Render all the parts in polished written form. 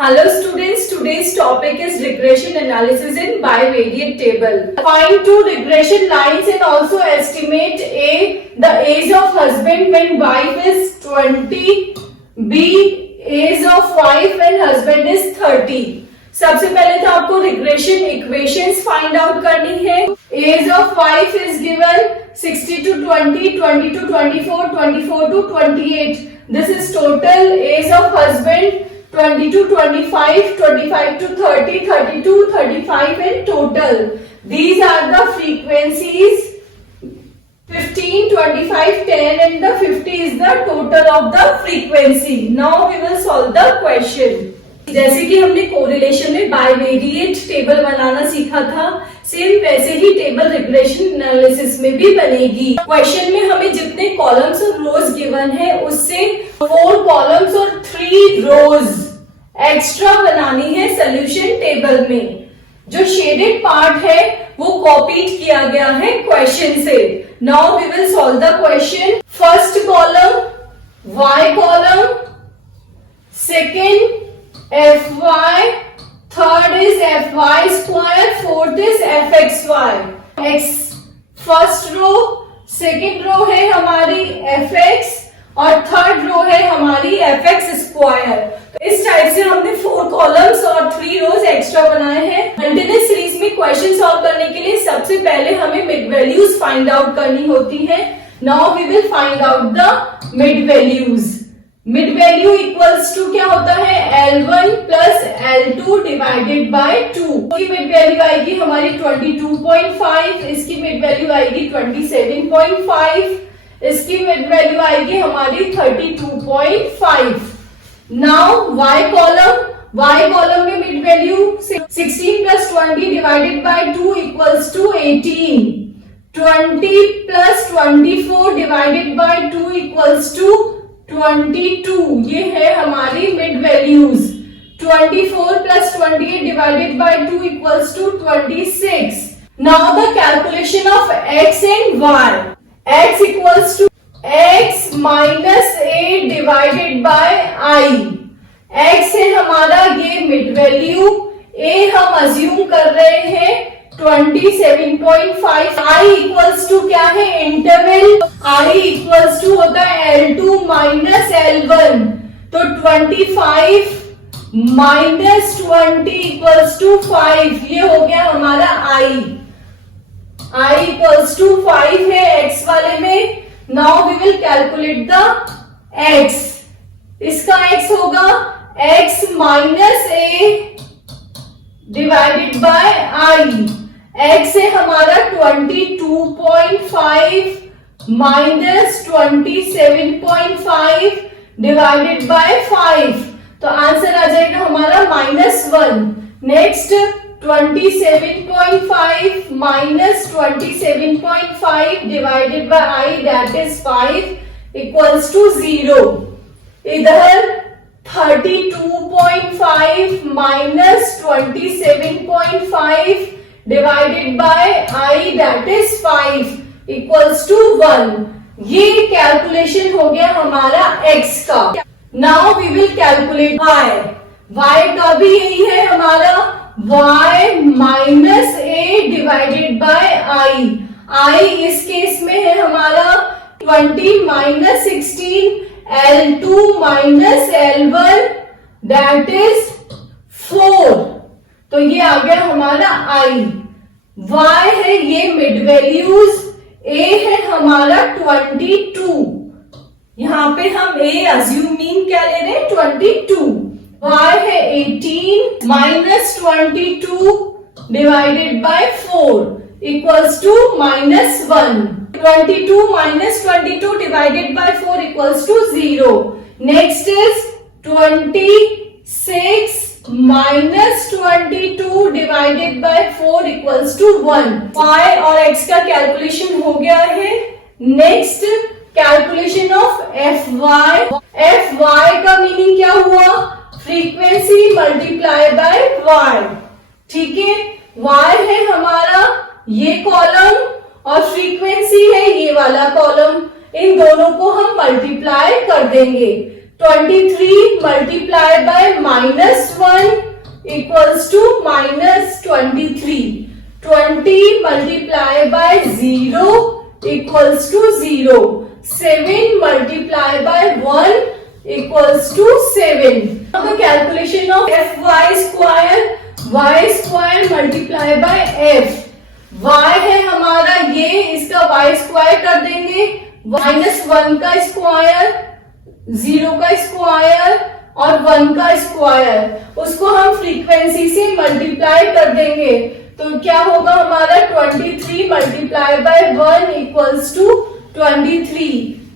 Hello students, today's topic is regression analysis in bivariate table. Find two regression lines and also estimate A, the age of husband when wife is 20, B, age of wife when husband is 30. सबसे पहले तो आपको regression equations find out करनी है. Age of wife is given 60 to 20, 20 to 24, 24 to 28. This is total. Age of husband 20 to 25, 25 to 30, 30 to 35 in total. These are the frequencies. 15, 25, 10 and the 50 is the total of the frequency. Now we will solve the question. जैसे कि हमने correlation में bivariate table बनाना सीखा था, same वैसे ही table regression analysis में भी बनेगी. क्वेश्चन में हमें जितने कॉलम्स और रोज गिवन है उससे 4 कॉलम्स और 3 रोज एक्स्ट्रा बनानी है सोल्यूशन टेबल में. जो शेडेड पार्ट है वो कॉपीड किया गया है क्वेश्चन से. Now we will solve the question. First column y column, second fy, third is fy square, fourth is fxy. x first row, second row है हमारी fx और थर्ड रो है हमारी fx स्क्वायर. तो इस टाइप से हमने 4 कॉलम्स और 3 रोज एक्स्ट्रा बनाए हैं. कंटिन्यूअस सीरीज में क्वेश्चन सॉल्व करने के लिए सबसे पहले हमें मिड वैल्यूज फाइंड आउट करनी होती है. Now we will find out the mid values. Mid value equals to क्या होता है, L1 plus L2 divided by 2. इसकी मिड वैल्यू आएगी हमारी 22.5, इसकी मिड वैल्यू आएगी 27.5, इसकी मिड वैल्यू आएगी हमारी 32.5. नाउ y कॉलम में mid value 16 plus 20 divided by 2 equals to 18. 20 plus 24 divided by 2 equals to 22. ये है हमारी mid values. 24 plus 28 divided by 2 equals to 26. Now the calculation of x and y. x equals to x minus a divided by i. x है हमारा ये mid value, a हम assume कर रहे हैं 27.5. i इक्वल्स टू क्या है, interval. i equals to होता है L2 माइनस L1. तो 25 माइनस 20 इक्वल्स टू 5. ये हो गया हमारा i. i इक्वल्स टू 5 है x वाले में. Now we will calculate the x. इसका x होगा x minus a divided by i. x है हमारा 22.5 माइनस 27.5 डिवाइडेड बाय 5. तो आंसर आ जाएगा हमारा -1. Next 27.5 minus 27.5 divided by i that is 5 equals to 0. इधर 32.5 minus 27.5 divided by i that is 5 equals to 1. ये calculation हो गया हमारा x का. Now we will calculate y. y का भी यही है हमारा y minus a divided by i. i इस केस में है हमारा 20 minus 16 L2 minus L1 that is 4. तो ये आ गया हमारा i. y है ये मिड वैल्यूज, a है हमारा 22. यहां पे हम a अज्यूम मीन क्या ले रहे हैं 22. y है 18 minus 22 divided by 4 equals to -1. 22 minus 22 divided by 4 equals to 0. Next is 26 minus 22 divided by 4 equals to 1. y और x का कैलकुलेशन हो गया है. Next calculation of fy. fy का मीनिंग क्या हुआ, फ्रीक्वेंसी मल्टीप्लाई बाय y. ठीक है, y है हमारा ये कॉलम और फ्रीक्वेंसी है ये वाला कॉलम. इन दोनों को हम मल्टीप्लाई कर देंगे. 23 multiply by -1 equals to -23. 20 multiply by 0 equals to 0. 7 multiply by 1 equals to 7. Now the calculation of fy square, y square multiply by f. y है हमारा ये, इसका y स्क्वायर कर देंगे, -1 का स्क्वायर, 0 का स्क्वायर और 1 का स्क्वायर, उसको हम फ्रीक्वेंसी से मल्टीप्लाई कर देंगे तो क्या होगा हमारा 23 multiply by 1 equals to 23.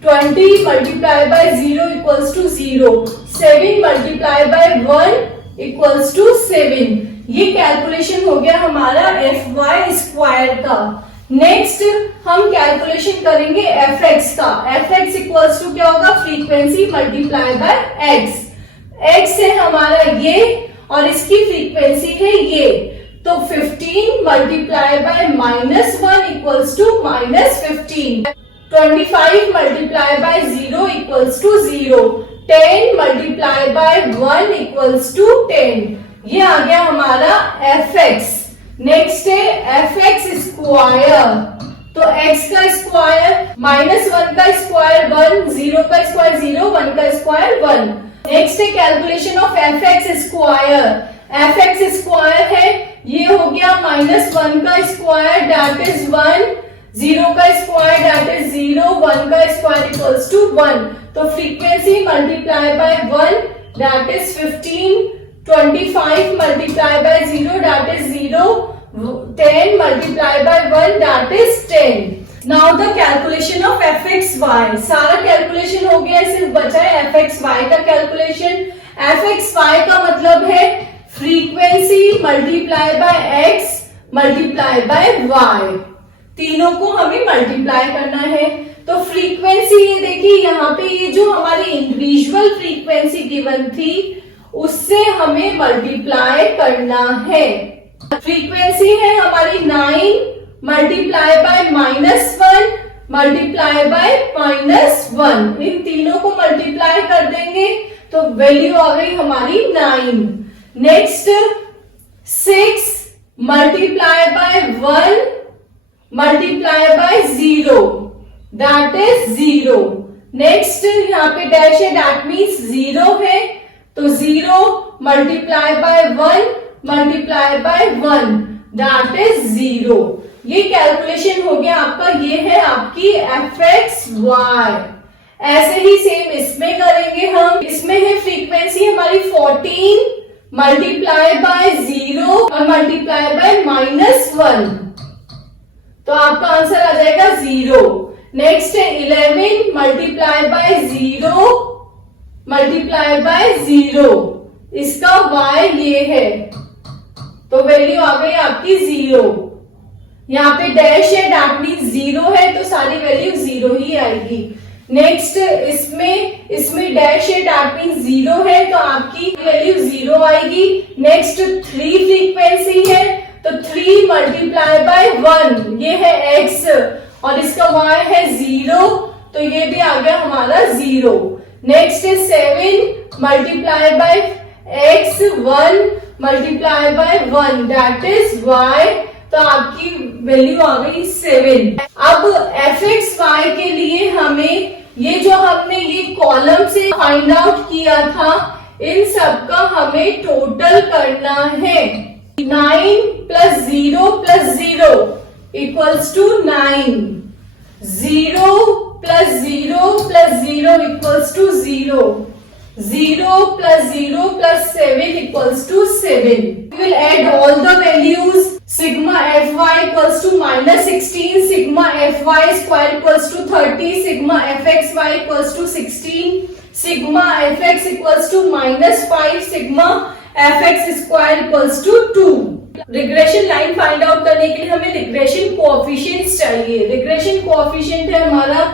20 multiply by 0 equals to 0. 7 multiply by 1 equals to 7. ये कैलकुलेशन हो गया हमारा एफ वाई स्क्वायर का. नेक्स्ट हम कैलकुलेशन करेंगे एफ एक्स का. एफ एक्स इक्वल्स टू क्या होगा, frequency multiply by x. X है हमारा ये और इसकी फ्रीक्वेंसी है ये, तो 15 multiply by -1 equals to -15. 25 multiply by 0 equals to 0. 10 multiply by 1 equals to 10. ये आ गया हमारा एफ एक्स. नेक्स्ट है एफ एक्स स्क्वायर. तो एक्स का स्क्वायर, -1 का स्क्वायर 1, 0 का स्क्वायर 0, 1 का स्क्वायर 1. नेक्स्ट है calculation of f x square. F x square है, ये हो गया -1 का स्क्वायर दैट इज 1, 0 का स्क्वायर दैट इज 0, 1 का स्क्वायर इक्वल्स टू 1. तो frequency multiply by 1 that is 15. 25 multiply by 0 that is 0. 10 multiply by 1 that is 10. Now the calculation of f x y. सारा calculation हो गया, सिर्फ बचा है एफ एक्स वाई का कैलकुलेशन. एफ एक्स वाई का मतलब है frequency multiply by x multiply by y. तीनों को हमें मल्टीप्लाई करना है. तो फ्रीक्वेंसी ये देखिए यहाँ पे, ये जो हमारी इंडिविजुअल फ्रीक्वेंसी गिवन थी उससे हमें मल्टीप्लाई करना है. फ्रीक्वेंसी है हमारी 9 मल्टीप्लाई बाय -1 मल्टीप्लाई बाय -1. इन तीनों को मल्टीप्लाई कर देंगे तो वैल्यू आ गई हमारी 9. Next 6 multiply by 1 multiply by 0 that is 0. Next यहाँ पे डैश है दैट मीन्स 0 है, तो 0 multiply by 1 multiply by 1 that is 0. ये कैलकुलेशन हो गया आपका. ये है आपकी एफ एक्स वाई. ऐसे ही सेम इसमें करेंगे हम. इसमें है फ्रीक्वेंसी हमारी 14 मल्टीप्लाई बाय 0 और मल्टीप्लाई बाय -1, तो आपका आंसर आ जाएगा 0. नेक्स्ट है 11 मल्टीप्लाई बाय 0 मल्टीप्लाई बाय 0. इसका y ये है, तो वैल्यू आ गई आपकी 0. यहाँ पे डैश है दैट मीन्स 0 है, तो सारी वैल्यू 0 ही आएगी. नेक्स्ट इसमें डैश है दैट मीन्स 0 है, तो आपकी वैल्यू 0 आएगी. नेक्स्ट 3 फ्रीक्वेंसी है, तो 3 मल्टीप्लाई बाय 1 ये है x और इसका y है 0, तो ये भी आ गया हमारा 0. नेक्स्ट है 7 multiply bye x 1 multiply by 1 that is y, तो आपकी वैल्यू आ गई 7. अब एफ एक्स वाई के लिए हमें ये जो हमने ये कॉलम से फाइंड आउट किया था, इन सब का हमें टोटल करना है. 9 plus 0 plus 0 equals to 9. 0 plus 0 plus 0 equals to 0. 0 plus 0 plus 7 equals to 7. We will add all the values. Sigma fy equals to -16. Sigma fy square equals to 30. Sigma fxy equals to 16. Sigma fx equals to -5. Sigma fx square equals to 2. Regression line find out करने के लिए हमें regression coefficients चाहिए. Regression coefficient है हमारा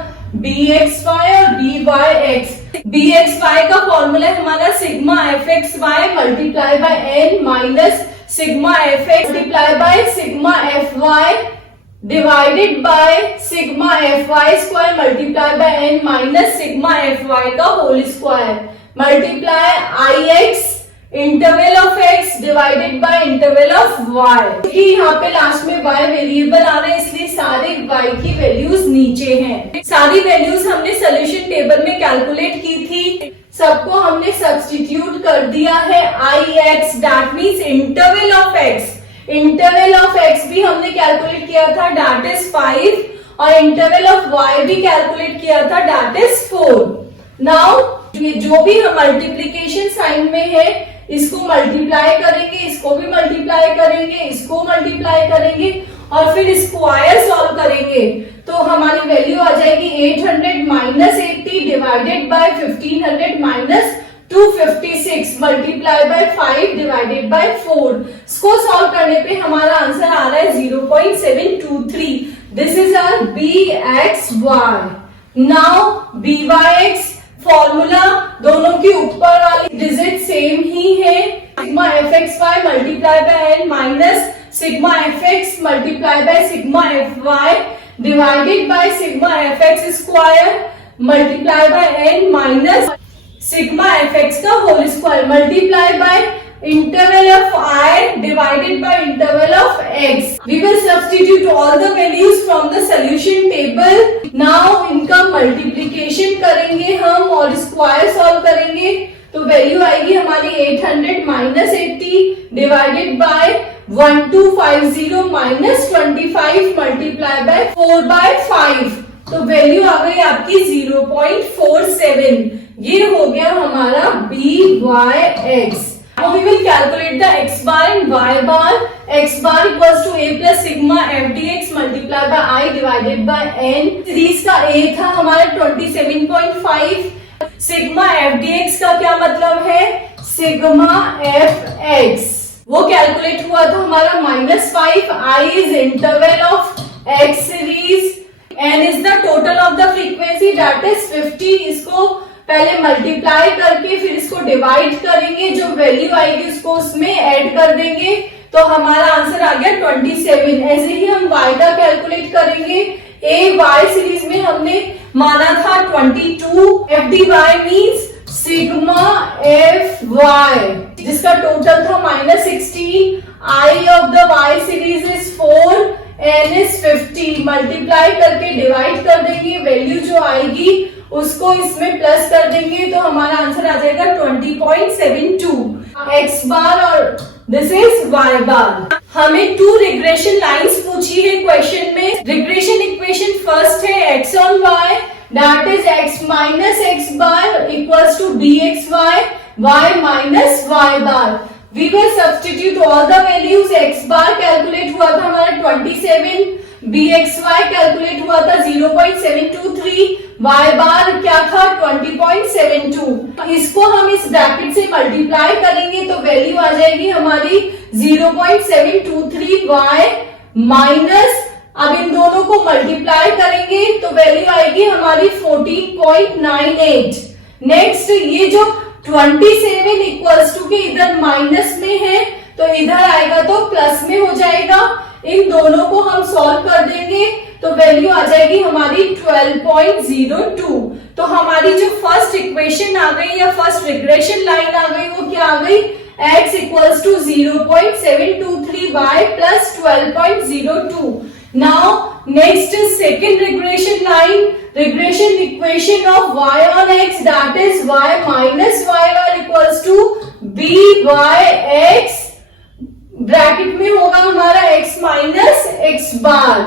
bxy और byx. bxy का formula है हमारा sigma fxy multiply by n minus sigma fx multiply by sigma fy divided by sigma fy square multiply by n minus sigma fy का whole square. Multiply i x interval of x divided by interval of y। यहाँ पे last में y variable आ रहा है, इसलिए सारे y की values नीचे हैं। सारी वैल्यूज हमने सोल्यूशन टेबल में कैलकुलेट की थी, सबको हमने सब्स्टिट्यूट कर दिया है I X, that means interval of x। Interval of x भी हमने कैलकुलेट किया था, दैट इज 5, और इंटरवल ऑफ y भी कैलकुलेट किया था, दैट इज 4। नाउ जो भी हम मल्टीप्लीकेशन साइन में है इसको मल्टीप्लाई करेंगे, इसको भी मल्टीप्लाई करेंगे, इसको मल्टीप्लाई करेंगे और फिर स्क्वायर सॉल्व करेंगे तो हमारी वैल्यू आ जाएगी 800 minus 80 divided bye 1500 minus 256 multiply by 5 divided by 4। इसको सॉल्व करने पे हमारा आंसर आ रहा है 0.723। This is our bxy। Now byx formula दोनों के ऊपर वाली डिजिट सेम ही है, sigma F x Y multiply by N minus sigma F X multiply by sigma F Y divided by sigma F x square multiply by N minus sigma F x का whole square multiply by interval of I divided by interval of x. We will substitute all the values from the solution table. Now इनका multiplication करेंगे हम और square solve करेंगे तो value आएगी हमारी 800 minus 80 divided by 1250 minus 25 multiply by 4 by 5 तो value आ गई आपकी 0.47। ये हो गया हमारा byx। Now we will calculate the x bar and y bar. X bar equals to a plus sigma f dx multiplied by I divided by n. Series का a था हमारा 27.5। सिग्मा एफ dx का क्या मतलब है? Sigma F x वो calculate हुआ था हमारा -5। I is interval of x series. n is the total of the frequency that is 50। इसको पहले मल्टीप्लाई करके फिर इसको डिवाइड करेंगे, जो वैल्यू आएगी उसको उसमें ऐड कर देंगे तो हमारा आंसर आ गया 27। ऐसे ही हम y का कैलकुलेट करेंगे। ए वाई सीरीज में हमने माना था 22। F D Y means sigma F Y जिसका टोटल था -16। I of the Y series is 4, N is 50। Multiply करके डिवाइड कर देंगे, वैल्यू जो आएगी उसको इसमें प्लस कर देंगे तो हमारा आंसर आ जाएगा 20.72 एक्स बार और दिस इज वाई बार। हमें 2 रिग्रेशन लाइंस पूछी है क्वेश्चन में। रिग्रेशन इक्वेशन फर्स्ट है x on y that is x minus x bar equals to b x y y minus y bar. We will substitute all the values. X bar calculate हुआ था हमारा 27, bxy calculate हुआ था 0.723, y बार क्या था 20.72। इसको हम इस ब्रैकेट से मल्टीप्लाई करेंगे तो वैल्यू आ जाएगी हमारी 0.723 y माइनस, अब इन दोनों को मल्टीप्लाई करेंगे तो वैल्यू आएगी हमारी 14.98। नेक्स्ट ये जो 27 इक्वल्स टू के इधर माइनस में है तो इधर आएगा तो प्लस में हो जाएगा। इन दोनों को हम सॉल्व कर देंगे तो वैल्यू आ जाएगी हमारी 12.02। तो हमारी जो फर्स्ट इक्वेशन आ गई या फर्स्ट रिग्रेशन लाइन आ गई वो क्या आ गई? x equals to 0.723 y plus 12.02। Now next second regression line, regression equation of y on x that is y minus y bar equals to byx। Bracket में होगा हमारा x minus x bar.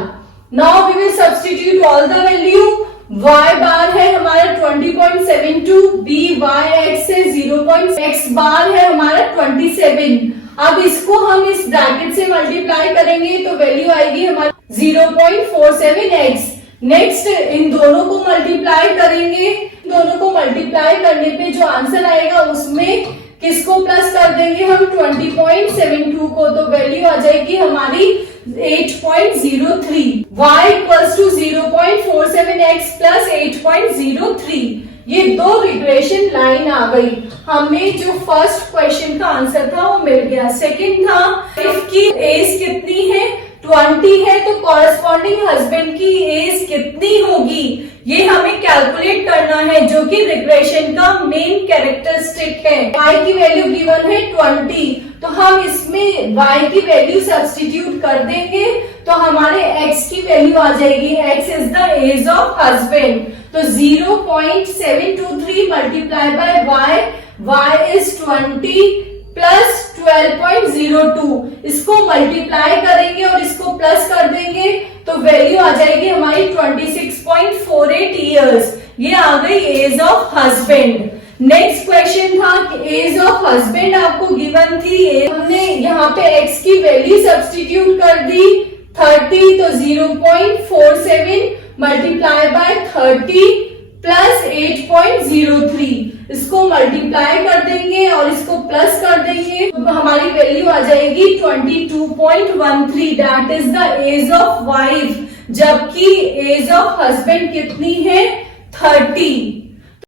Now we will substitute all the value. y bar है हमारा 20.72, byx है 0.x बार है हमारा 27। अब इसको हम इस ब्रैकेट से मल्टीप्लाई करेंगे तो वैल्यू आएगी हमारी 0.47x। नेक्स्ट इन दोनों को मल्टीप्लाई करेंगे, दोनों को मल्टीप्लाई करने पे जो आंसर आएगा उसमें किसको प्लस कर देंगे हम 20.72 को तो वैल्यू आ जाएगी हमारी 8.03। y equals to 0.47x plus 8.03। ये 2 रिग्रेशन लाइन आ गई। हमें जो फर्स्ट क्वेश्चन का आंसर था वो मिल गया। सेकंड था f की एज कितनी है 20 है तो कॉरस्पॉन्डिंग हस्बैंड की एज कितनी होगी, ये हमें कैलकुलेट करना है, जो कि रिग्रेशन का मेन कैरेक्टरिस्टिक है। y की वैल्यू गिवन है 20, तो हम इसमें y की वैल्यू सब्स्टिट्यूट कर देंगे तो हमारे x की वैल्यू आ जाएगी, x is the age of husband. तो 0.723 multiply by y is 20 plus 12.02, इसको मल्टीप्लाई करेंगे और इसको प्लस कर देंगे तो वैल्यू आ जाएगी हमारी 26.48 इयर्स। ये आ गई age of husband. Next question था कि एज ऑफ हस्बैंड आपको गिवन थी, हमने यहाँ पे x की वैल्यू सब्स्टिट्यूट कर दी 30, तो 0.47 मल्टीप्लाई बाय 30 प्लस 8.03, इसको मल्टीप्लाई कर देंगे और इसको प्लस कर देंगे तो हमारी वैल्यू आ जाएगी 22.13, that is the age of wife, जबकि एज ऑफ हस्बैंड कितनी है 30।